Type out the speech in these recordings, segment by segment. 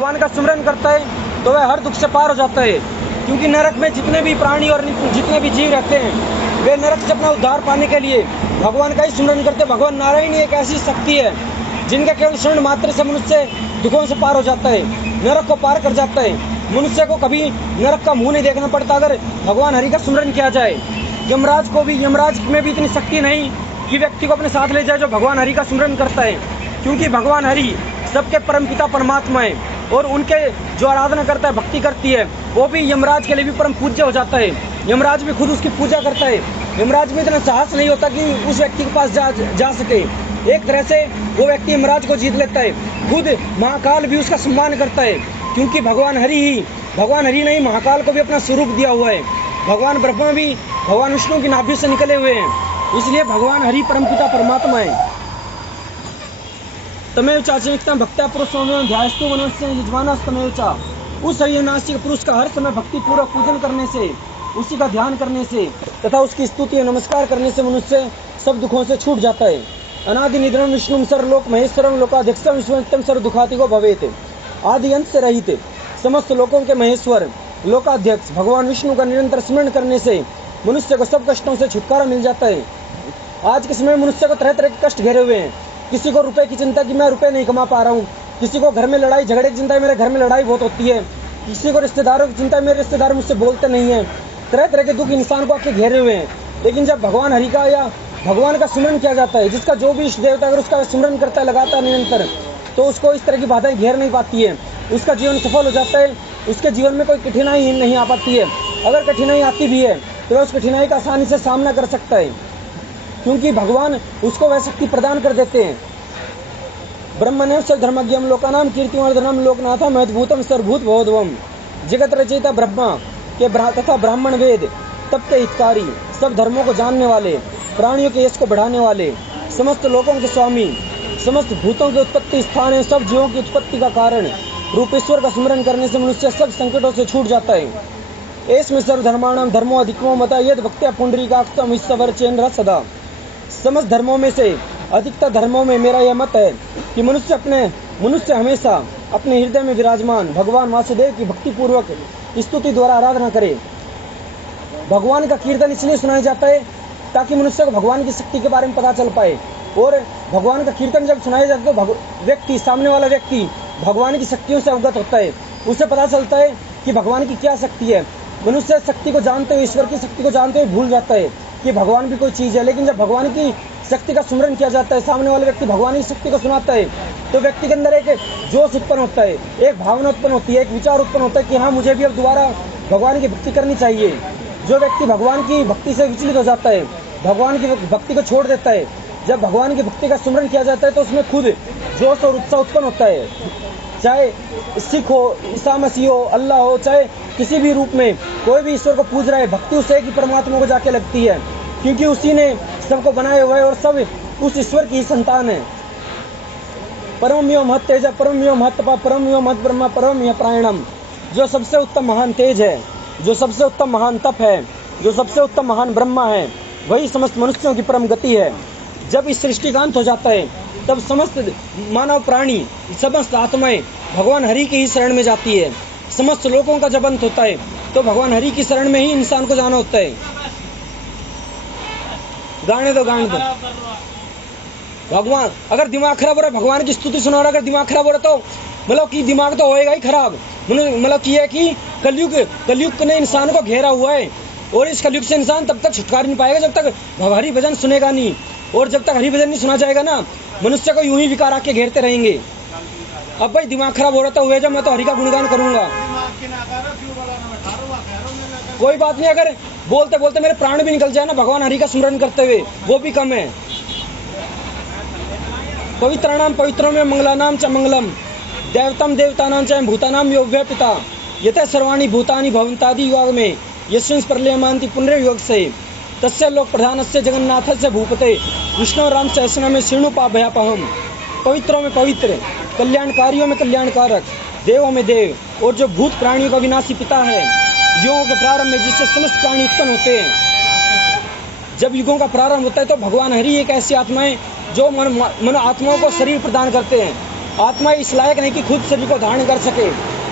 भगवान का स्मरण करता है तो वह हर दुख से पार हो जाता है, क्योंकि नरक में जितने भी प्राणी और जितने भी जीव रहते हैं वे नरक से अपना उद्धार पाने के लिए भगवान का ही स्मरण करते हैं। भगवान नारायण ही एक ऐसी शक्ति है जिनका केवल स्मरण मात्र से मनुष्य दुखों से पार हो जाता है, नरक को पार कर जाता है। मनुष्य को कभी नरक का मुंह नहीं देखना पड़ता अगर भगवान हरि का स्मरण किया जाए। यमराज में भी इतनी शक्ति नहीं कि व्यक्ति को अपने साथ ले जाए जो भगवान हरि का स्मरण करता है, क्योंकि भगवान हरि सबके परमपिता परमात्मा है और उनके जो आराधना करता है, भक्ति करती है, वो भी यमराज के लिए भी परम पूज्य हो जाता है। यमराज भी खुद उसकी पूजा करता है। यमराज में इतना साहस नहीं होता कि उस व्यक्ति के पास जा सके। एक तरह से वो व्यक्ति यमराज को जीत लेता है। खुद महाकाल भी उसका सम्मान करता है, क्योंकि भगवान हरि ने ही महाकाल को भी अपना स्वरूप दिया हुआ है। भगवान ब्रह्मा भी भगवान विष्णु की नाभि से निकले हुए हैं, इसलिए भगवान हरि परमपिता परमात्मा है। तमेव चाचनिकता भक्त्या पुरुषों में ध्यायस्तु मनुष्य यजमानस तमेव चा। उस हरिनाशिक पुरुष का हर समय भक्ति पूर्वक पूजन करने से, उसी का ध्यान करने से तथा उसकी स्तुति और नमस्कार करने से मनुष्य सब दुखों से छूट जाता है। अनादि निधनम विष्णुम सर्वलोक महेश्वरम लोकाध्यक्षम विश्वनित्यम सर्व दुखातिको भवेत। आदि अंत से रहित समस्त लोकों के महेश्वर लोकाध्यक्ष भगवान विष्णु का निरंतर स्मरण करने से मनुष्य को सब कष्टों से छुटकारा मिल जाता है। आज के समय मनुष्य को तरह तरह के कष्ट घेरे हुए हैं। किसी को रुपए की चिंता कि मैं रुपए नहीं कमा पा रहा हूँ, किसी को घर में लड़ाई झगड़े की चिंता है, मेरे घर में लड़ाई बहुत होती है, किसी को रिश्तेदारों की चिंता है, मेरे रिश्तेदार मुझसे बोलते नहीं है। तरह तरह के दुख इंसान को आके घेरे हुए हैं। लेकिन जब भगवान हरि का या भगवान का स्मरण किया जाता है, जिसका जो भी इष्ट देवता अगर उसका स्मरण करता है लगातार निरंतर, तो उसको इस तरह की बाधाएं घेर नहीं पाती है, उसका जीवन सफल हो जाता है। उसके जीवन में कोई कठिनाई नहीं आ पाती है। अगर कठिनाई आती भी है तो वह उस कठिनाई का आसानी से सामना कर सकता है, क्योंकि भगवान उसको वह शक्ति प्रदान कर देते हैं। ब्रह्मण्यम धर्मज्ञम लोकानाम कीर्तिवर्धनम लोकनाथम अद्भुतम सर्वभूत बोधवम। जगत रचयिता ब्रह्मा के तथा ब्राह्मण वेद तब के हितकारी, सब धर्मों को जानने वाले, प्राणियों के यश को बढ़ाने वाले, समस्त लोकों के स्वामी, समस्त भूतों के उत्पत्ति स्थान है, सब जीवों की उत्पत्ति का कारण रूपेश्वर का स्मरण करने से मनुष्य सब संकटों से छूट जाता है। इसमें सर्वधर्माणाम धर्मो अधिकमो मता यद भक्त्या पुंडरीकाक्षम ईश्वर चेन्द्र सदा। समस्त धर्मों में से अधिकतर धर्मों में मेरा यह मत है कि मनुष्य हमेशा अपने हृदय में विराजमान भगवान वासुदेव की भक्ति पूर्वक स्तुति द्वारा आराधना करे। भगवान का कीर्तन इसलिए सुनाया जाता है ताकि मनुष्य को भगवान की शक्ति के बारे में पता चल पाए, और भगवान का कीर्तन जब सुनाया जाता है तो सामने वाला व्यक्ति भगवान की शक्तियों से अवगत होता है, उसे पता चलता है कि भगवान की क्या शक्ति है। मनुष्य शक्ति को जानते हुए, ईश्वर की शक्ति को जानते हुए भूल जाता है कि भगवान भी कोई चीज है। लेकिन जब भगवान की शक्ति का स्मरण किया जाता है, सामने वाले व्यक्ति भगवान की शक्ति को सुनाता है, तो व्यक्ति के अंदर एक जोश उत्पन्न होता है, एक भावना उत्पन्न होती है, एक विचार उत्पन्न होता है कि हाँ, मुझे भी अब दोबारा भगवान की भक्ति करनी चाहिए। जो व्यक्ति भगवान की भक्ति से विचलित हो जाता है, भगवान की भक्ति को छोड़ देता है, जब भगवान की भक्ति का स्मरण किया जाता है तो उसमें खुद जोश और उत्साह उत्पन्न होता है। चाहे सिख हो, ईसा मसीह हो, अल्लाह हो, चाहे किसी भी रूप में कोई भी ईश्वर को पूज रहा है, भक्ति उसे एक ही परमात्मा को जाके लगती है, क्योंकि उसी ने सबको बनाए हुए और सब उस ईश्वर की ही संतान है। परम यो महत तेज, परम यो महत तपा, परम यो महत ब्रह्मा, परम यो प्राणम। जो सबसे उत्तम महान तेज है, जो सबसे उत्तम महान तप है, जो सबसे उत्तम महान ब्रह्मा है, वही समस्त मनुष्यों की परम गति है। जब इस सृष्टि का अंत हो जाता है तब समस्त मानव प्राणी, समस्त आत्माएं भगवान हरि की ही शरण में जाती है। समस्त लोगों का जब अंत होता है तो भगवान हरि की शरण में ही इंसान को जाना होता है। गाने दो भगवान, अगर दिमाग खराब हो रहा है भगवान की स्तुति सुना रहा, अगर दिमाग खराब हो रहा तो मतलब कि दिमाग तो होएगा ही खराब। मतलब कि है कि कलयुग ने इंसान को घेरा हुआ है, और इस कलयुग से इंसान तब तक छुटकारा नहीं पाएगा जब तक हरि भजन सुनेगा नहीं, और जब तक हरि भजन नहीं सुना जाएगा ना, मनुष्य को यूं ही विकार आके घेरते रहेंगे। अब भाई दिमाग खराब हो रहा था हुए जब मैं तो हरि का गुणगान करूंगा, कोई बात नहीं। अगर बोलते बोलते मेरे प्राण भी निकल जाए ना भगवान हरि का स्मरण करते हुए, वो भी कम है। पवित्राणाम पवित्रों में मंगलानाम च मंगलम, देवतम देवतानाम च भूतानाम यो व्यय पिता, यत सर्वाणी भूतानि भवन्तादि युग में यस्मिन् प्रलयमान्ति पुनर्योग से तस्य लोक प्रधानस्य जगन्नाथस्य भूपते विष्णु राम सहस्र में श्रीणुपा भयापहम। पवित्रों में पवित्र, कल्याणकारियों में कल्याणकारक, देवों में देव, और जो भूत प्राणियों का विनाशी पिता है, युगों के प्रारंभ में जिससे समस्त प्राणी उत्पन्न होते हैं। जब युगों का प्रारंभ होता है तो भगवान हरि एक ऐसी आत्मा है जो मन आत्माओं को शरीर प्रदान करते हैं। आत्मा इस लायक नहीं कि खुद शरीर को धारण कर सके,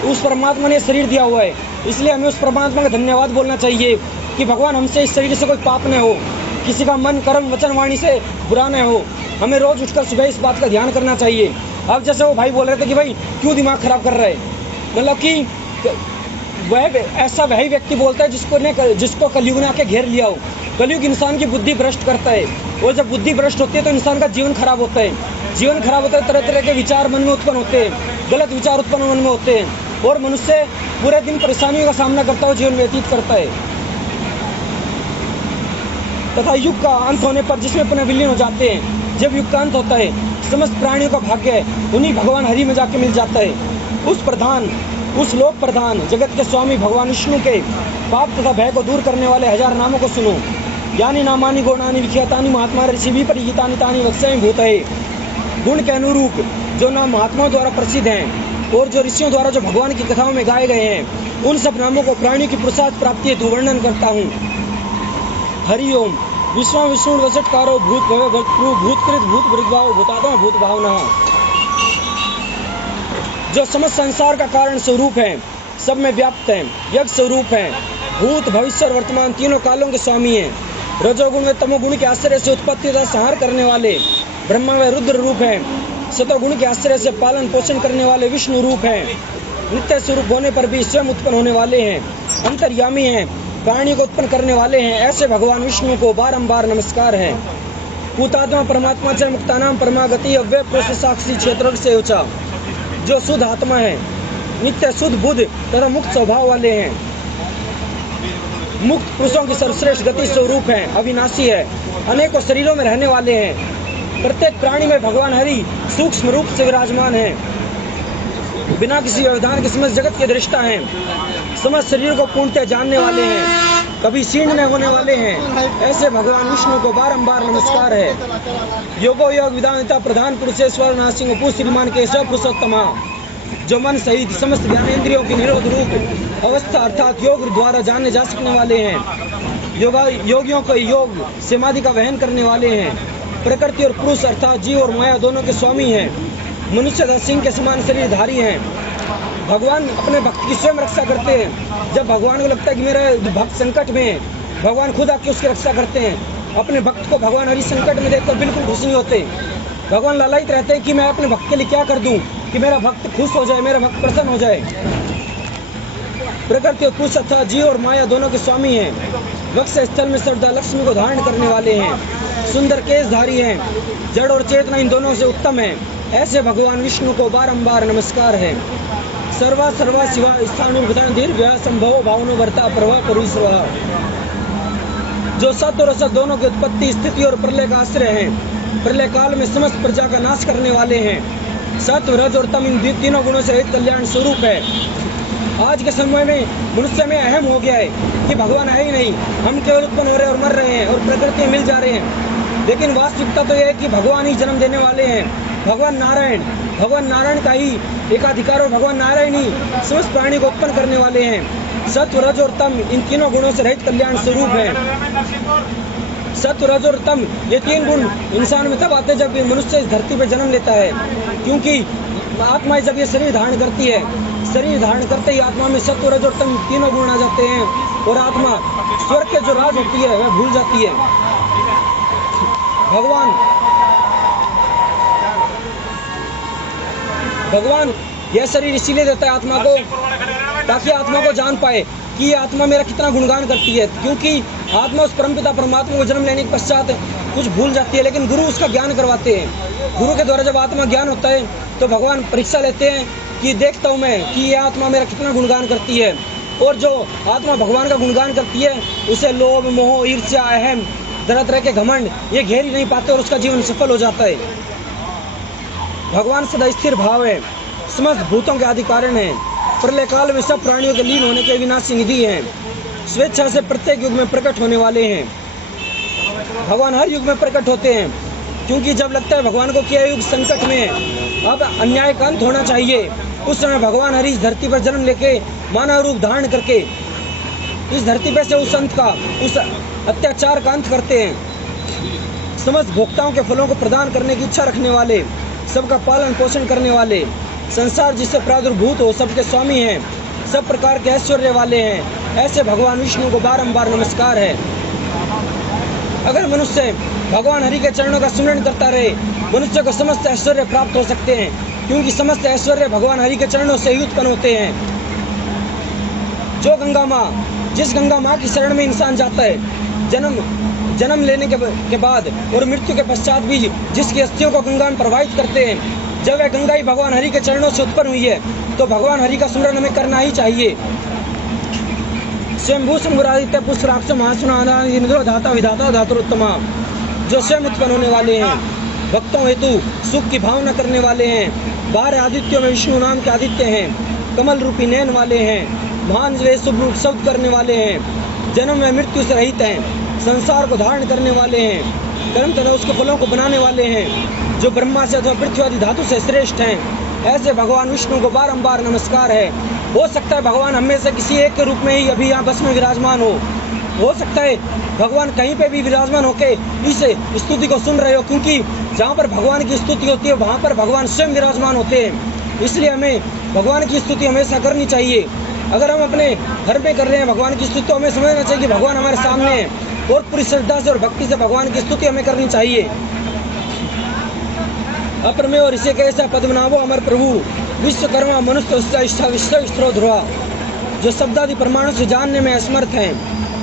उस परमात्मा ने शरीर दिया हुआ है। इसलिए हमें उस परमात्मा का धन्यवाद बोलना चाहिए कि भगवान हमसे इस शरीर से कोई पाप न हो, किसी का मन कर्म वचन वाणी से बुरा न हो। हमें रोज उठकर सुबह इस बात का ध्यान करना चाहिए। अब जैसे वो भाई बोल रहे थे कि भाई क्यों दिमाग खराब कर रहे हैं, मतलब कि वही व्यक्ति बोलता है जिसको कलयुग ने आके घेर लिया हो। कलयुग इंसान की बुद्धि भ्रष्ट करता है, और जब बुद्धि भ्रष्ट होती है तो इंसान का जीवन खराब होता है। जीवन खराब होता है, तरह तरह के विचार मन में उत्पन्न होते हैं, गलत विचार उत्पन्न मन में होते हैं, और मनुष्य पूरे दिन परेशानियों का सामना करता हुआ जीवन व्यतीत करता है। तथा युग का अंत होने पर जिसमें पुनः विलीन हो जाते हैं, जब युग का अंत होता है, समस्त प्राणियों का भाग्य है उन्हीं भगवान हरि में जाके मिल जाता है। उस लोक प्रधान जगत के स्वामी भगवान विष्णु के पाप तथा भय को दूर करने वाले 1000 नामों को सुनो। यानी नामानि गुणानि विख्यातानि महात्मा ऋषि भी परिहितानि तानि वक्ष्यामि भूतये। गुण के अनुरूप जो नाम महात्माओं द्वारा प्रसिद्ध हैं और जो ऋषियों द्वारा जो भगवान की कथाओं में गाए गए हैं, उन सब नामों को प्राणियों की पुरुषार्थ प्राप्ति हेतु वर्णन करता हूँ। हरि ओम। विश्व विष्णु वसटकारो भूत भवे भूतकृत भूत भृद्भाव भूतात्मा भूत भावना। जो समस्त संसार का कारण स्वरूप है, सब में व्याप्त है, यज्ञ स्वरूप है, भूत भविष्य और वर्तमान तीनों कालों के स्वामी हैं। रजोगुण व तमोगुण के आश्रय से उत्पत्ति तथा संहार करने वाले ब्रह्मा व रुद्र रूप हैं। सतोगुण के आश्रय से पालन पोषण करने वाले विष्णु रूप हैं। नित्य स्वरूप होने पर भी स्वयं उत्पन्न होने वाले हैं, अंतर्यामी हैं, प्राणी को उत्पन्न करने वाले हैं। ऐसे भगवान विष्णु को बारंबार नमस्कार है। भूतात्मा परमात्मा च मुक्तानाम परमागति अव्यय पुरुष साक्षी क्षेत्र से ऊंचा। जो शुद्ध आत्मा है, नित्य शुद्ध बुद्ध तथा मुक्त स्वभाव वाले हैं, मुक्त पुरुषों की सर्वश्रेष्ठ गति स्वरूप है, अविनाशी है, अनेकों शरीरों में रहने वाले हैं। प्रत्येक प्राणी में भगवान हरि सूक्ष्म रूप से विराजमान है, बिना किसी व्यवधान के समस्त जगत के दृष्टा हैं, समस्त शरीर को पूर्णतः जानने वाले हैं, कभी क्षीण न होने वाले हैं। ऐसे भगवान विष्णु को बारंबार नमस्कार है। योगो योग विधानिता प्रधान पुरुषेश्वर नासिंह उप श्रीमान केशव पुरुषोत्तमा। जो मन सहित समस्त ज्ञानेंद्रियों की निरोध रूप अवस्था अर्थात योग द्वारा जाने जा सकने वाले हैं। योगियों को योग समाधि का वहन करने वाले हैं। प्रकृति और पुरुष अर्थात जीव और माया दोनों के स्वामी हैं। मनुष्य तथा सिंह के समान शरीरधारी हैं। भगवान अपने भक्त की स्वयं रक्षा करते हैं। जब भगवान को लगता है कि मेरा भक्त संकट में है, भगवान खुद आके उसकी रक्षा करते हैं। अपने भक्त को भगवान हरि संकट में देखकर बिल्कुल खुश नहीं होते। भगवान लालायित रहते हैं कि मैं अपने भक्त के लिए क्या कर दूं कि मेरा भक्त खुश हो जाए, मेरा भक्त प्रसन्न हो जाए। प्रकृति और पुरुष अर्थात जीव और माया दोनों के स्वामी हैं। वक्ष स्थल में श्रद्धा लक्ष्मी को धारण करने वाले हैं। सुंदर केशधारी हैं। जड़ और चेतना इन दोनों से उत्तम है। ऐसे भगवान विष्णु को बारंबार नमस्कार है। सर्वा सर्वा शिवा स्थानुर्भुता दीर्घ संभव भावनो वर्ता प्रभा करुस्वा। जो सत्य और असत दोनों की उत्पत्ति स्थिति और प्रलय का आश्रय है। प्रलय काल में समस्त प्रजा का नाश करने वाले हैं। सत्व रज और तम इन तीनों गुणों से रहित कल्याण स्वरूप है। आज के समय में मनुष्य में अहम हो गया है कि भगवान है ही नहीं, हम केवल उत्पन्न हो रहे हैं और मर रहे हैं और प्रकृति मिल जा रहे हैं। लेकिन वास्तविकता तो यह है कि भगवान ही जन्म देने वाले हैं। भगवान नारायण का ही एकाधिकार और भगवान नारायण ही समस्त प्राणी को उत्पन्न करने वाले हैं। सत्व रज और तम इन तीनों गुणों से रहित कल्याण स्वरूप है। सत्व रज और तम ये तीन गुण इंसान में तब आते जब मनुष्य इस धरती पर जन्म लेता है, क्योंकि आत्मा जब ये शरीर धारण करती है, शरीर धारण करते ही आत्मा में सत्व रज और तम तीनों गुण आ जाते हैं और आत्मा स्वर्ग के जो राज होती है वह भूल जाती है। भगवान यह शरीर इसीलिए देता है आत्मा को, ताकि आत्मा को जान पाए कि ये आत्मा मेरा कितना गुणगान करती है। क्योंकि आत्मा उस परमपिता परमात्मा को जन्म लेने के पश्चात कुछ भूल जाती है, लेकिन गुरु उसका ज्ञान करवाते हैं। गुरु के द्वारा जब आत्मा ज्ञान होता है तो भगवान परीक्षा लेते हैं कि देखता हूँ मैं कि ये आत्मा मेरा कितना गुणगान करती है। और जो आत्मा भगवान का गुणगान करती है उसे लोभ मोह ईर्ष्या अहम तरह तरह के घमंड ये घेर ही नहीं पाते और उसका जीवन सफल हो जाता है। भगवान सदा स्थिर भाव है, समस्त भूतों के आदि कारण है। प्रलय काल में सब प्राणियों के लीन होने के विनाशी निधि हैं। स्वेच्छा से प्रत्येक युग में प्रकट होने वाले हैं। भगवान हर युग में प्रकट होते हैं, क्योंकि जब लगता है भगवान को क्या युग संकट में है, अब अन्याय का अंत होना चाहिए, उस समय भगवान हरि इस धरती पर जन्म लेके मानव रूप धारण करके इस धरती पर से उस अंत का उस अत्याचार का अंत करते हैं। समस्त भोक्ताओं के फलों को प्रदान करने की इच्छा रखने वाले सबका पालन पोषण करने वाले, संसार जिससे प्रादुर्भूत हो सबके स्वामी हैं, सब प्रकार के ऐश्वर्य वाले हैं, ऐसे भगवान विष्णु को बारंबार नमस्कार है। अगर मनुष्य भगवान हरि के चरणों का स्मरण करता रहे, मनुष्य को समस्त ऐश्वर्य प्राप्त हो सकते हैं, क्योंकि समस्त ऐश्वर्य भगवान हरि के चरणों से ही उत्पन्न होते हैं। जो गंगा माँ, जिस गंगा माँ की शरण में इंसान जाता है, जन्म लेने के बाद और मृत्यु के पश्चात भी जिसकी अस्थियों को गंगा में प्रवाहित करते हैं, जब वह गंगा ही भगवान हरि के चरणों से उत्पन्न हुई है, तो भगवान हरि का स्मरण हमें करना ही चाहिए। स्वयंभू शंभुरादित्य पुष्पराक्ष महासुना इंद्रो धाता विधाता धातुरोत्तमा, जो स्वयं उत्पन्न होने वाले हैं, भक्तों हेतु सुख की भावना करने वाले हैं, 12 आदित्यों में विष्णु नाम के आदित्य हैं, कमल रूपी नयन वाले हैं, महान वे शुभ रूप शब्द करने वाले हैं, जन्म में मृत्यु से रहित हैं, संसार को धारण करने वाले हैं, कर्म तथा उसके फलों को बनाने वाले हैं, जो ब्रह्मा से अथवा पृथ्वी आदि धातु से श्रेष्ठ हैं, ऐसे भगवान विष्णु को बारंबार नमस्कार है। हो सकता है भगवान हमें से किसी एक के रूप में ही अभी यहाँ बस में विराजमान हो सकता है भगवान कहीं पे भी विराजमान होके इस स्तुति को सुन रहे हो, क्योंकि जहाँ पर भगवान की स्तुति होती है वहाँ पर भगवान स्वयं विराजमान होते हैं। इसलिए हमें भगवान की स्तुति हमेशा करनी चाहिए। अगर हम अपने घर पे कर रहे हैं भगवान की स्तुति, तो हमें समझना चाहिए कि भगवान हमारे सामने है, और पूरी श्रद्धा से और भक्ति से भगवान की स्तुति हमें करनी चाहिए। अप्रमेय और इसे कैसा पद्मनाभो अमर प्रभु विश्वकर्मा मनुष्य इष्टा विश्व स्त्रो ध्रुवा, जो शब्दादि प्रमाणों से जानने में असमर्थ हैं,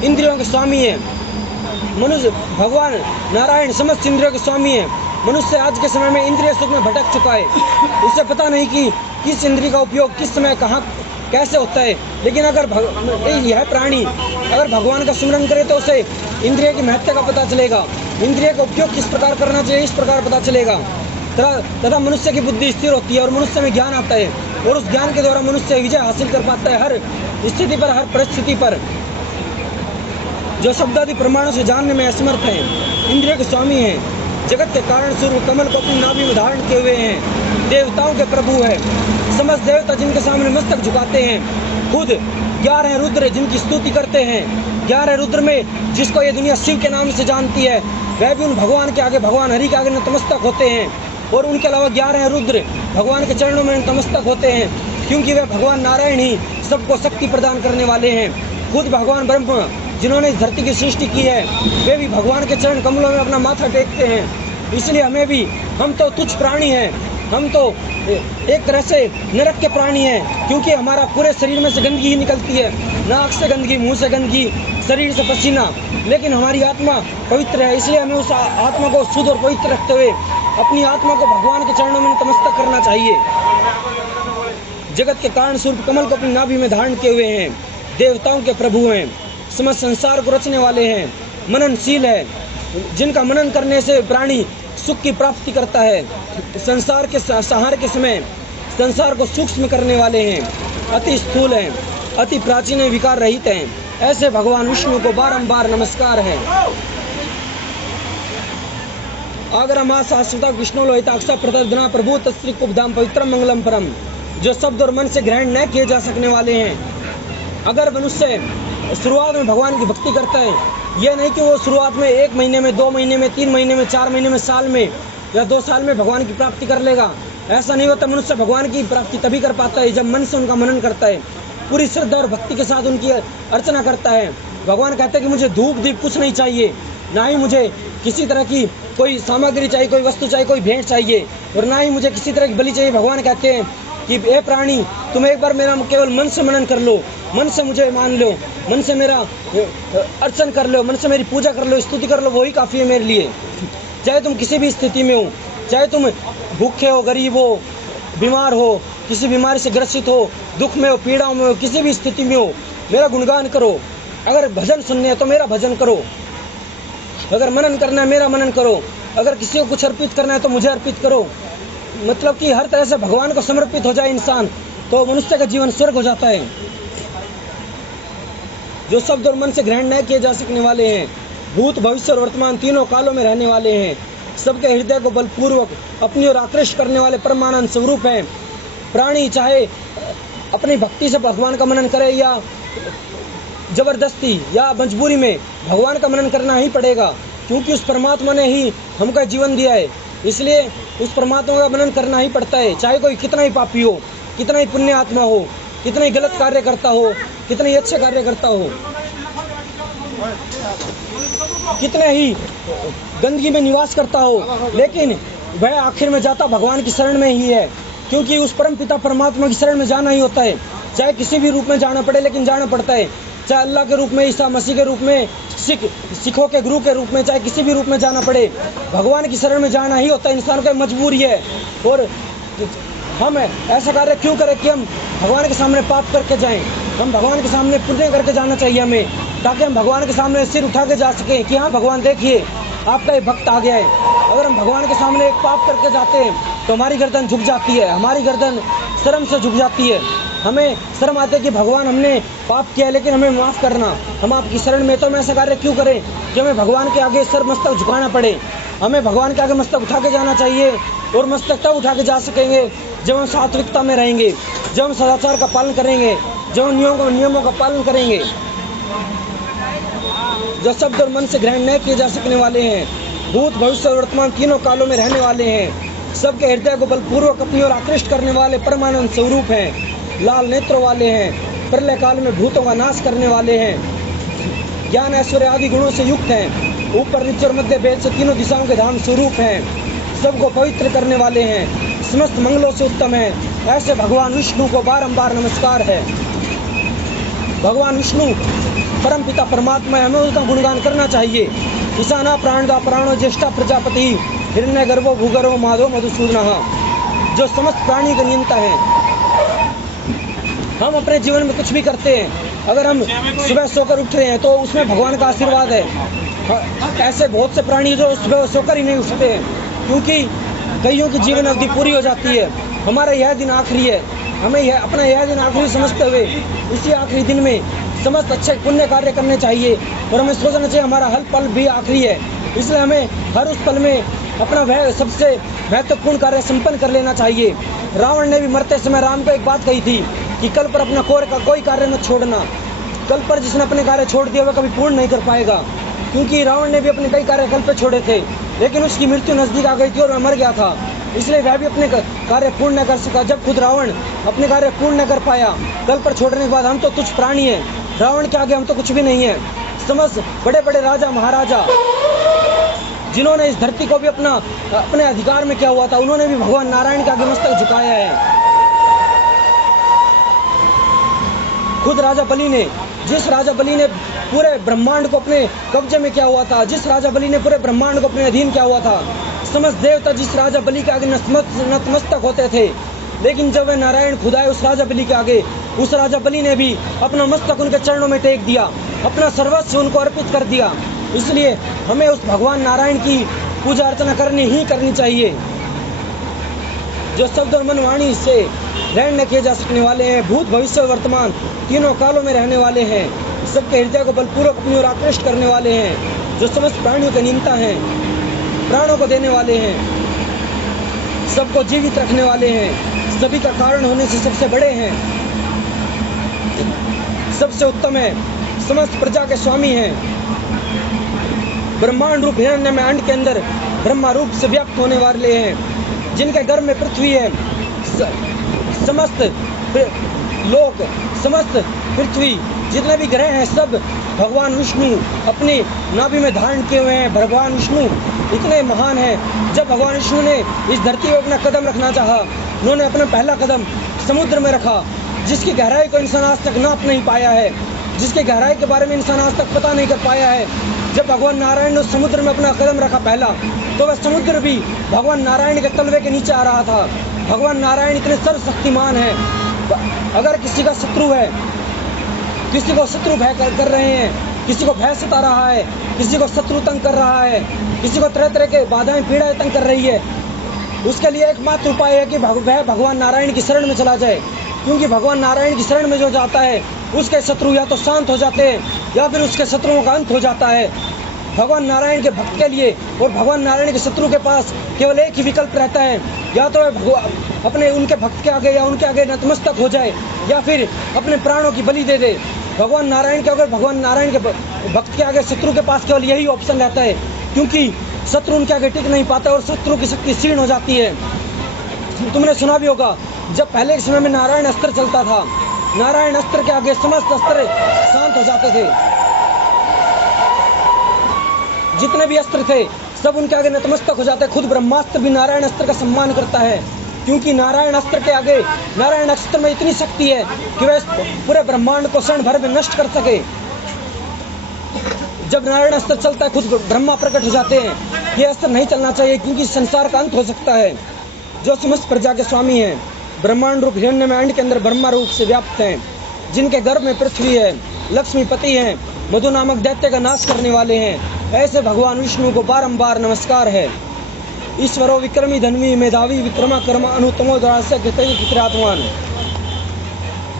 इंद्रियों के स्वामी है। मनुष्य भगवान नारायण समस्त इंद्रियों के स्वामी है। मनुष्य आज के समय में इंद्रिय सुख में भटक चुका है, उसे पता नहीं कि किस इंद्रिय का उपयोग किस समय कहाँ कैसे होता है। लेकिन अगर यह प्राणी अगर भगवान का स्मरण करे तो उसे इंद्रिय की महत्ता का पता चलेगा, इंद्रिय का उपयोग किस प्रकार करना चाहिए इस प्रकार पता चलेगा। तथा मनुष्य की बुद्धि स्थिर होती है और मनुष्य में ज्ञान आता है, और उस ज्ञान के द्वारा मनुष्य विजय हासिल कर पाता है हर स्थिति पर, हर परिस्थिति पर। जो शब्दादि प्रमाणों से जानने में असमर्थ हैं, इंद्रिय के स्वामी हैं, जगत के कारण स्वरूप कमल को अपनी नाभि में धारण किए हुए हैं, देवताओं के प्रभु है, समस्त देवता जिनके सामने मस्तक झुकाते हैं, खुद 11 रुद्र जिनकी स्तुति करते हैं। 11 रुद्र में जिसको ये दुनिया शिव के नाम से जानती है, वह भी उन भगवान के आगे, भगवान हरि के आगे नतमस्तक होते हैं। और उनके अलावा 11 रुद्र भगवान के चरणों में नतमस्तक होते हैं, क्योंकि वे भगवान नारायण ही सबको शक्ति प्रदान करने वाले हैं। खुद भगवान ब्रह्मा जिन्होंने इस धरती की सृष्टि की है, वे भी भगवान के चरण कमलों में अपना माथा टेकते हैं। इसलिए हमें भी, हम तो तुच्छ प्राणी हैं, हम तो एक तरह से नरक के प्राणी हैं, क्योंकि हमारा पूरे शरीर में से गंदगी ही निकलती है, नाक से गंदगी, मुंह से गंदगी, शरीर से पसीना, लेकिन हमारी आत्मा पवित्र है। इसलिए हमें उस आत्मा को शुद्ध और पवित्र रखते हुए अपनी आत्मा को भगवान के चरणों में नतमस्तक करना चाहिए। जगत के कारण स्वरूप कमल को अपनी नाभि में धारण किए हुए हैं, देवताओं के प्रभु हैं, समस्त संसार को रचने वाले हैं, मननशील है, जिनका मनन करने से प्राणी सुख की प्राप्ति करता है, संसार के संहार के समय संसार को सूक्ष्म करने वाले हैं, अति स्थूल हैं, अति प्राचीन विकार रहित हैं, ऐसे भगवान विष्णु को बारंबार नमस्कार है। आगरमा शाश्वता विष्णु लोहिताक्षा प्रतर्दना प्रभु तस्त्री कुब्धाम पवित्रम मंगलम परम, जो शब्द और मन से ग्रहण न किए जा सकने वाले हैं। अगर मनुष्य शुरुआत में भगवान की भक्ति करता है, यह नहीं कि वो शुरुआत में 1 महीने में, 2 महीने में, 3 महीने में, 4 महीने में, साल में या 2 साल में भगवान की प्राप्ति कर लेगा। ऐसा नहीं होता। मनुष्य भगवान की प्राप्ति तभी कर पाता है जब मन से उनका मनन करता है, पूरी श्रद्धा और भक्ति के साथ उनकी अर्चना करता है। भगवान कहते हैं कि मुझे धूप दीप कुछ नहीं चाहिए, ना ही मुझे किसी तरह की कोई सामग्री चाहिए, कोई वस्तु चाहिए, कोई भेंट चाहिए, और ना ही मुझे किसी तरह की बलि चाहिए। भगवान कहते हैं कि ए प्राणी, तुम एक बार मेरा केवल मन से मनन कर लो, मन से मुझे मान लो, मन से मेरा अर्चन कर लो, मन से मेरी पूजा कर लो, स्तुति कर लो, वही काफ़ी है मेरे लिए। चाहे तुम किसी भी स्थिति में हो, चाहे तुम भूखे हो, गरीब हो, बीमार हो, किसी बीमारी से ग्रसित हो, दुख में हो, पीड़ाओं में हो, किसी भी स्थिति में हो, मेरा गुणगान करो। अगर भजन सुनने है तो मेरा भजन करो, अगर मनन करना है मेरा मनन करो, अगर किसी को कुछ अर्पित करना है तो मुझे अर्पित करो। मतलब कि हर तरह से भगवान को समर्पित हो जाए इंसान, तो मनुष्य का जीवन स्वर्ग हो जाता है। जो शब्द और मन से ग्रहण न किए जा सकने वाले हैं, भूत भविष्य और वर्तमान तीनों कालों में रहने वाले हैं, सबके हृदय को बलपूर्वक अपनी ओर आकृष्ट करने वाले परमानंद स्वरूप हैं। प्राणी चाहे अपनी भक्ति से भगवान का मनन करे या जबरदस्ती या मजबूरी में, भगवान का मनन करना ही पड़ेगा, क्योंकि उस परमात्मा ने ही हमको जीवन दिया है। इसलिए उस परमात्मा का वर्णन करना ही पड़ता है, चाहे कोई कितना ही पापी हो, कितना ही पुण्य आत्मा हो, कितना ही गलत कार्य करता हो, कितने ही अच्छे कार्य करता हो, कितने ही गंदगी में निवास करता हो, लेकिन वह आखिर में जाता भगवान की शरण में ही है, क्योंकि उस परम पिता परमात्मा की शरण में जाना ही होता है। चाहे किसी भी रूप में जाना पड़े, लेकिन जाना पड़ता है। चाहे अल्लाह के रूप में, ईसा मसीह के रूप में, सिखों के गुरु के रूप में, चाहे किसी भी रूप में जाना पड़े, भगवान की शरण में जाना ही होता है। इंसान की मजबूरी है। और हम ऐसा कार्य क्यों करें कि हम भगवान के सामने पाप करके जाएं? हम भगवान के सामने पुण्य करके जाना चाहिए हमें, ताकि हम भगवान के सामने सिर उठा के जा सकें कि हाँ भगवान देखिए आपका एक भक्त आ गया है। अगर हम भगवान के सामने एक पाप करके जाते हैं तो हमारी गर्दन झुक जाती है, हमारी गर्दन शर्म से झुक जाती है। हमें शर्म आती है कि भगवान हमने पाप किया है, लेकिन हमें माफ़ करना, हम आपकी शरण में। तो हम ऐसा कार्य क्यों करें कि हमें भगवान के आगे सर मस्तक झुकाना पड़े? हमें भगवान के आगे मस्तक उठा के जाना चाहिए, और मस्तक तब उठा के जा सकेंगे जब हम सात्विकता में रहेंगे, जब हम सदाचार का पालन करेंगे, जब हम नियमों का पालन करेंगे, जो शब्द और मन से ग्रहण नहीं किए जा सकने वाले हैं, भूत भविष्य और वर्तमान तीनों कालों में रहने वाले हैं, सबके हृदय को बलपूर्वक अपनी ओर आकृष्ट करने वाले परमानंद स्वरूप हैं, लाल नेत्रों वाले हैं, प्रलय काल में भूतों का नाश करने वाले हैं, ज्ञान ऐश्वर्य आदि गुणों से युक्त हैं, ऊपर नीचे और मध्य भेद से तीनों दिशाओं के धाम स्वरूप हैं, सबको पवित्र करने वाले हैं, समस्त मंगलों से उत्तम हैं। ऐसे भगवान विष्णु को बारंबार नमस्कार है। भगवान विष्णु परम पिता परमात्मा है, हमें उसका गुणगान करना चाहिए। ईशाना प्राणदा प्राणो ज्येष्ठा प्रजापति हिरण्य गर्भो भूगर्भो माधव मधुसूदन, जो समस्त प्राणी का नियंता है। हम अपने जीवन में कुछ भी करते हैं, अगर हम सुबह सोकर उठ रहे हैं तो उसमें भगवान का आशीर्वाद है। ऐसे बहुत से प्राणी जो सुबह सोकर ही नहीं उठते हैं, क्योंकि कईयों की जीवन अवधि पूरी हो जाती है। हमारा यह दिन आखिरी है, हमें अपना यह दिन आखिरी समझते हुए इसी आखिरी दिन में समस्त अच्छे पुण्य कार्य करने चाहिए, और हमें सोचना चाहिए हमारा हर पल भी आखिरी है। इसलिए हमें हर उस पल में अपना वह सबसे महत्वपूर्ण कार्य संपन्न कर लेना चाहिए। रावण ने भी मरते समय राम को एक बात कही थी कि कल पर अपना कोई कार्य मत छोड़ना। कल पर जिसने अपने कार्य छोड़ दिया वह कभी पूर्ण नहीं कर पाएगा, क्योंकि रावण ने भी अपने कई कार्य कल पे छोड़े थे, लेकिन उसकी मृत्यु नजदीक आ गई थी और वह मर गया था। इसलिए वह भी अपने कार्य पूर्ण न कर सका। जब खुद रावण अपने कार्य पूर्ण न कर पाया कल पर छोड़ने के बाद, हम तो तुच्छ प्राणी हैं, रावण के आगे हम तो कुछ भी नहीं है। समस्त बड़े बड़े राजा महाराजा जिन्होंने इस धरती को भी अपने अधिकार में किया हुआ था, उन्होंने भी भगवान नारायण के आगे मस्तक झुकाया है। खुद राजा बलि ने, जिस राजा बलि ने पूरे ब्रह्मांड को अपने कब्जे में किया हुआ था, जिस राजा बलि ने पूरे ब्रह्मांड को अपने अधीन किया हुआ था, समस्त देवता जिस राजा बलि के आगे नतमस्तक होते थे, लेकिन जब वे नारायण खुद आए उस राजा बलि के आगे, उस राजा बलि ने भी अपना मस्तक उनके चरणों में टेक दिया, अपना सर्वस्व उनको अर्पित कर दिया। इसलिए हमें उस भगवान नारायण की पूजा अर्चना करनी चाहिए, जो शब्द और मन वाणी से ग्रहण न किए जा सकने वाले हैं, भूत भविष्य वर्तमान तीनों कालों में रहने वाले हैं, सबके हृदय को बलपूर्वक अपनी ओर आकृष्ट करने वाले हैं, जो समस्त प्राणियों के नियंता हैं, प्राणों को देने वाले हैं, सबको जीवित रखने वाले हैं, सभी का कारण होने से सबसे बड़े हैं, सबसे उत्तम है, समस्त प्रजा के स्वामी हैं, ब्रह्मांड रूप हिरण्य में अंड के अंदर ब्रह्मा रूप से व्याप्त होने वाले हैं, जिनके गर्भ में पृथ्वी है। समस्त लोक, समस्त पृथ्वी, जितने भी ग्रह हैं, सब भगवान विष्णु अपनी नाभि में धारण किए हुए हैं। भगवान विष्णु इतने महान हैं। जब भगवान विष्णु ने इस धरती पर अपना कदम रखना चाहा, उन्होंने अपना पहला कदम समुद्र में रखा, जिसकी गहराई को इंसान आज तक नाप नहीं पाया है, जिसके गहराई के बारे में इंसान आज तक पता नहीं कर पाया है। जब भगवान नारायण ने समुद्र में अपना कदम रखा पहला, तो वह समुद्र भी भगवान नारायण के तलवे के नीचे आ रहा था। भगवान नारायण इतने सर्वशक्तिमान हैं। अगर किसी का शत्रु है, किसी को शत्रु भय कर रहे हैं, किसी को भय सता रहा है, किसी को शत्रु तंग कर रहा है, किसी को तरह तरह के बाधाएं पीड़ाएं तंग कर रही है, उसके लिए एकमात्र उपाय है कि वह भगवान नारायण की शरण में चला जाए, क्योंकि भगवान नारायण की शरण में जो जाता है उसके शत्रु या तो शांत हो जाते हैं या फिर उसके शत्रुओं का अंत हो जाता है। भगवान नारायण के भक्त के लिए और भगवान नारायण के शत्रु के पास केवल एक ही विकल्प रहता है, या तो अपने उनके भक्त के आगे या उनके आगे नतमस्तक हो जाए, या फिर अपने प्राणों की बलि दे दे। भगवान नारायण के भक्त के आगे शत्रु के पास केवल यही ऑप्शन रहता है, क्योंकि शत्रु उनके आगे टिक नहीं पाता और शत्रु की शक्ति क्षीण हो जाती है। तुमने सुना भी होगा, जब पहले के समय में नारायण अस्त्र चलता था, नारायण अस्त्र के आगे समस्त अस्त्र शांत हो जाते थे। जितने भी अस्त्र थे सब उनके आगे नतमस्तक हो जाते। खुद ब्रह्मास्त्र भी नारायण अस्त्र का सम्मान करता है, क्योंकि नारायण अस्त्र के आगे, नारायण अस्त्र में इतनी शक्ति है कि वह पूरे ब्रह्मांड को क्षण भर में नष्ट कर सके। जब नारायण अस्त्र चलता है खुद ब्रह्मा प्रकट हो जाते हैं। ये अस्त्र नहीं चलना चाहिए, क्योंकि संसार का अंत हो सकता है। जो समस्त प्रजा के स्वामी हैं, ब्रह्मांड रूप हिरण्यमंड के अंदर ब्रह्मा रूप से व्याप्त हैं, जिनके गर्भ में पृथ्वी है, लक्ष्मीपति हैं, मधु नामक दैत्य का नाश करने वाले हैं, ऐसे भगवान विष्णु को बारंबार नमस्कार है। ईश्वरो विक्रमी धन्वी मेधावी विक्रमा कर्म अनुतमो द्वारा कितरात्मान,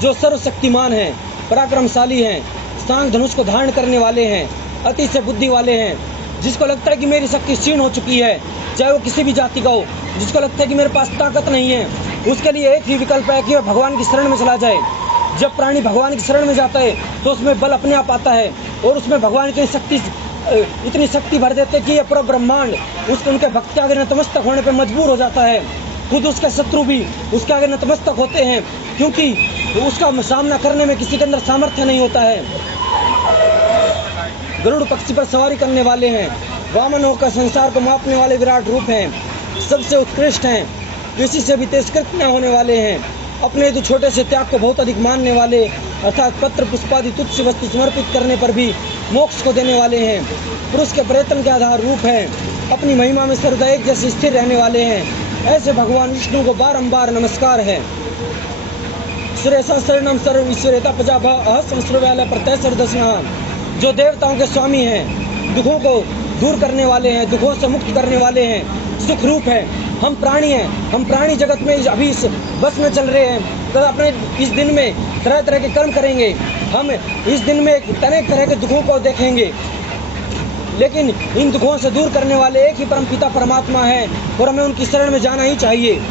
जो सर्वशक्तिमान है, पराक्रमशाली हैं, सांग धनुष को धारण करने वाले हैं, अति से बुद्धि वाले हैं। जिसको लगता है कि मेरी शक्ति क्षीण हो चुकी है, चाहे वो किसी भी जाति का हो, जिसको लगता है कि मेरे पास ताकत नहीं है, उसके लिए एक ही विकल्प है कि वह भगवान की शरण में चला जाए। जब प्राणी भगवान की शरण में जाता है तो उसमें बल अपने आप आता है और उसमें भगवान की इतनी शक्ति भर देते कि यह पूरा ब्रह्मांड उनके भक्त के आगे नतमस्तक होने पर मजबूर हो जाता है। खुद उसके शत्रु भी उसके आगे नतमस्तक होते हैं, क्योंकि उसका सामना करने में किसी के अंदर सामर्थ्य नहीं होता है। गरुड़ पक्षी पर सवारी करने वाले हैं, वामन होकर संसार को मापने वाले विराट रूप हैं, सबसे उत्कृष्ट हैं, किसी से भी तिरस्कृत न होने वाले हैं, अपने तो छोटे से त्याग को बहुत अधिक मानने वाले, अर्थात पत्र पुष्पादि तुच्छ वस्तु समर्पित करने पर भी मोक्ष को देने वाले हैं, पुरुष के प्रयत्न के आधार रूप हैं, अपनी महिमा में सर्वदा एक जैसे स्थिर रहने वाले हैं। ऐसे भगवान विष्णु को बारंबार नमस्कार है। सुरेशा शरणम सर्व ईश्वरेता प्रजाभा अहस्रव्यालय प्रत्यय सर्वदर्शना, जो देवताओं के स्वामी हैं, दुखों को दूर करने वाले हैं, दुखों से मुक्त करने वाले हैं, सुख रूप है। हम प्राणी हैं, हम प्राणी जगत में अभी इस बस में चल रहे हैं, तो अपने इस दिन में तरह तरह के कर्म करेंगे, हम इस दिन में अनेक तरह के दुखों को देखेंगे, लेकिन इन दुखों से दूर करने वाले एक ही परम पिता परमात्मा है और हमें उनकी शरण में जाना ही चाहिए।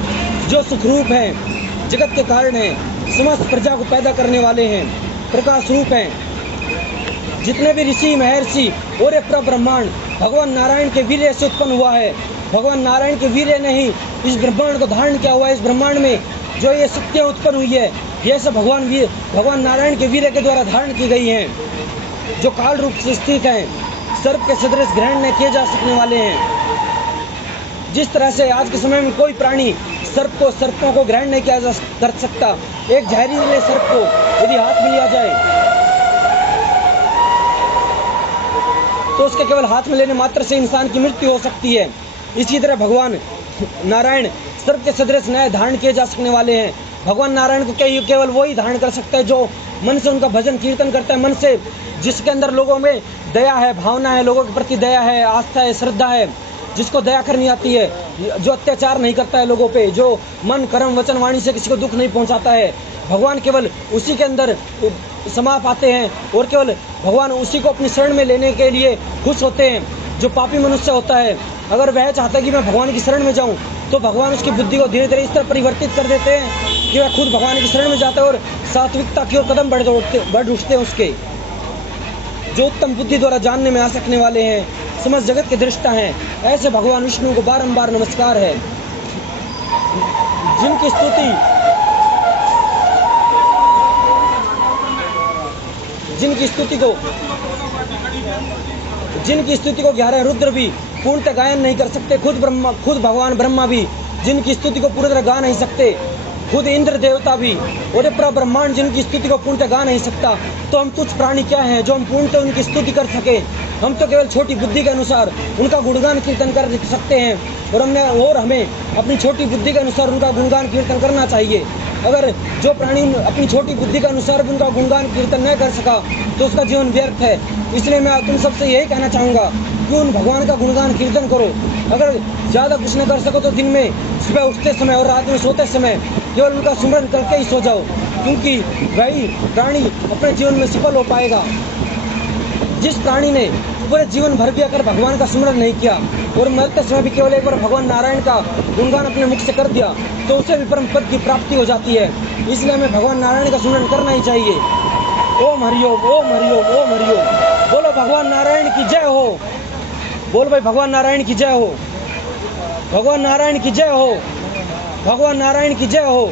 जो सुख रूप हैं, जगत के कारण हैं, समस्त प्रजा को पैदा करने वाले हैं, प्रकाश रूप हैं, जितने भी ऋषि महर्षि और ये ब्रह्मांड भगवान नारायण के वीर्य से उत्पन्न हुआ है। भगवान नारायण के वीर्य ने ही इस ब्रह्मांड को धारण किया हुआ है। इस ब्रह्मांड में जो ये शक्तियाँ उत्पन्न हुई है, ये सब भगवान नारायण के वीर्य के द्वारा धारण की गई हैं, जो काल रूप से स्थित हैं, सर्प के सदृश ग्रहण नहीं किए जा सकने वाले हैं। जिस तरह से आज के समय में कोई प्राणी सर्पों को ग्रहण नहीं किया कर सकता, एक जहरीले सर्प को यदि हाथ में लिया जाए तो उसके केवल हाथ में लेने मात्र से इंसान की मृत्यु हो सकती है। इसी तरह भगवान नारायण सर्प के सदृश न्याय धारण किए जा सकने वाले हैं। भगवान नारायण को केवल वही धारण कर सकता है जो मन से उनका भजन कीर्तन करता है, मन से जिसके अंदर लोगों में दया है, भावना है, लोगों के प्रति दया है, आस्था है, श्रद्धा है, जिसको दया करनी आती है, जो अत्याचार नहीं करता है लोगों पे, जो मन कर्म वचन वाणी से किसी को दुख नहीं पहुंचाता है। भगवान केवल उसी के अंदर समा पाते हैं और केवल भगवान उसी को अपनी शरण में लेने के लिए खुश होते हैं। जो पापी मनुष्य होता है, अगर वह चाहता है कि मैं भगवान की शरण में जाऊं, तो भगवान उसकी बुद्धि को धीरे धीरे इस तरह परिवर्तित कर देते हैं कि वह खुद भगवान की शरण में जाता है और सात्विकता की ओर कदम बढ़ उठते हैं उसके। जो उत्तम बुद्धि द्वारा जानने में आ सकने वाले हैं, समस्त जगत के दृष्टा हैं, ऐसे भगवान विष्णु को बारंबार नमस्कार है। जिनकी स्तुति को 11 रुद्र भी पूर्णतः गायन नहीं कर सकते, खुद भगवान ब्रह्मा भी जिनकी स्तुति को पूरी तरह गा नहीं सकते, खुद इंद्र देवता भी और पूरा ब्रह्मांड जिनकी स्तुति को पूर्णतः गा नहीं सकता, तो हम तुच्छ प्राणी क्या हैं जो हम पूर्णतः उनकी स्तुति कर सके। हम तो केवल छोटी बुद्धि के अनुसार उनका गुणगान कीर्तन कर सकते हैं और हमें अपनी छोटी बुद्धि के अनुसार उनका गुणगान कीर्तन करना चाहिए। अगर जो प्राणी अपनी छोटी बुद्धि के अनुसार भी उनका गुणगान कीर्तन न कर सका तो उसका जीवन व्यर्थ है। इसलिए मैं तुम सबसे यही कहना चाहूँगा कि उन भगवान का गुणगान कीर्तन करो। अगर ज़्यादा कुछ न कर सको तो दिन में सुबह उठते समय और रात में सोते समय केवल उनका सुमरन करके ही सो जाओ, क्योंकि वही प्राणी अपने जीवन में सफल हो पाएगा। जिस प्राणी ने पूरे जीवन भर भी अगर भगवान का स्मरण नहीं किया और मरते समय भी केवल एक बार भगवान नारायण का गुणगान अपने मुख से कर दिया, तो उसे भी परम पद की प्राप्ति हो जाती है। इसलिए हमें भगवान नारायण का स्मरण करना ही चाहिए। ओम हरिओम, ओम हरिओम, ओम हरिओम। बोलो भगवान नारायण की जय हो, बोल भाई, भगवान नारायण की जय हो, भगवान नारायण की जय हो, भगवान नारायण की जय हो।